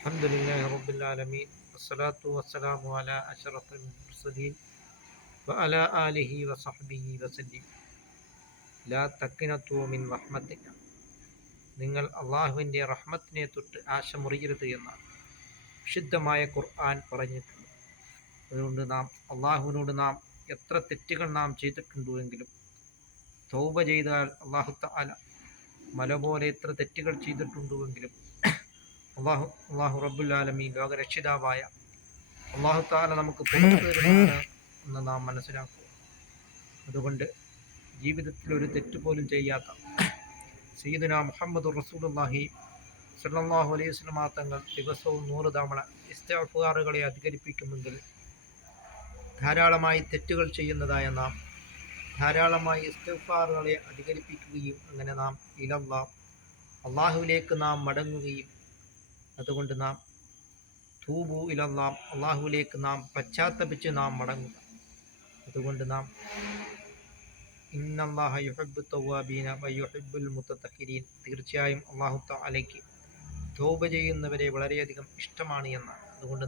الحمد لله رب العالمين والصلاة والسلام على أشرف المرسلين وعلى آله وصحبه وسلم لا تقنطوا من رحمتك. നിങ്ങൾ അള്ളാഹുവിൻ്റെ റഹ്മത്തിനെ തൊട്ട് ആശ മുറിയരുത് എന്നാണ് വിശുദ്ധമായ ഖുർആൻ പറഞ്ഞിട്ടുണ്ട്. അതുകൊണ്ട് അള്ളാഹുവിനോട് എത്ര തെറ്റുകൾ ചെയ്തിട്ടുണ്ടെങ്കിലും തൗബ ചെയ്താൽ അള്ളാഹു തആല മല പോലെ എത്ര തെറ്റുകൾ ചെയ്തിട്ടുണ്ടെങ്കിലും അള്ളാഹു റബ്ബുൽ ആലമീൻ ലോകരക്ഷിതാവായ അള്ളാഹു തആല നമുക്ക് പുറത്തു തരുന്നതാണ് എന്ന് നാം മനസ്സിലാക്കുക. അതുകൊണ്ട് ജീവിതത്തിൽ ഒരു തെറ്റ് പോലും ചെയ്യാത്ത സയ്യിദുനാ മുഹമ്മദ് റസൂലുള്ളാഹി സ്വല്ലല്ലാഹു അലൈഹി വസല്ലം തങ്ങൾ ദിവസവും 100 തവണ ഇസ്തിഗ്ഫാറുകളെ അധികരിപ്പിക്കുമെങ്കിൽ ധാരാളമായി തെറ്റുകൾ ചെയ്യുന്നതായ ധാരാളമായി ഇസ്തിഗ്ഫാറുകളെ അധികരിപ്പിക്കുകയും അങ്ങനെ അള്ളാഹുവിലേക്ക് മടങ്ങുകയും അതുകൊണ്ട് തൂബു ഇലല്ലാഹ് അള്ളാഹുവിലേക്ക് പശ്ചാത്തപിച്ച് മടങ്ങുക. അതുകൊണ്ട് ഇന്നല്ലാഹ യുഹിബ്ബു തവ്വാബീന വയുഹിബ്ബുൽ മുതതഹിരീൻ, തീർച്ചയായും അള്ളാഹു തആലയ്ക്ക് തൗബ ചെയ്യുന്നവരെ വളരെയധികം ഇഷ്ടമാണ് എന്നാണ്. അതുകൊണ്ട്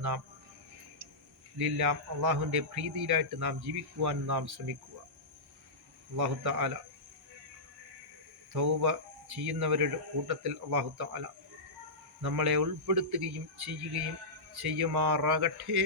അള്ളാഹുവിൻ്റെ പ്രീതിയിലായിട്ട് ജീവിക്കുവാൻ ശ്രമിക്കുക. അള്ളാഹു തആല തൗബ ചെയ്യുന്നവരുടെ കൂട്ടത്തിൽ അള്ളാഹു തആല നമ്മളെ ഉൾപ്പെടുത്തുകയും ചെയ്യുമാറാകട്ടെ.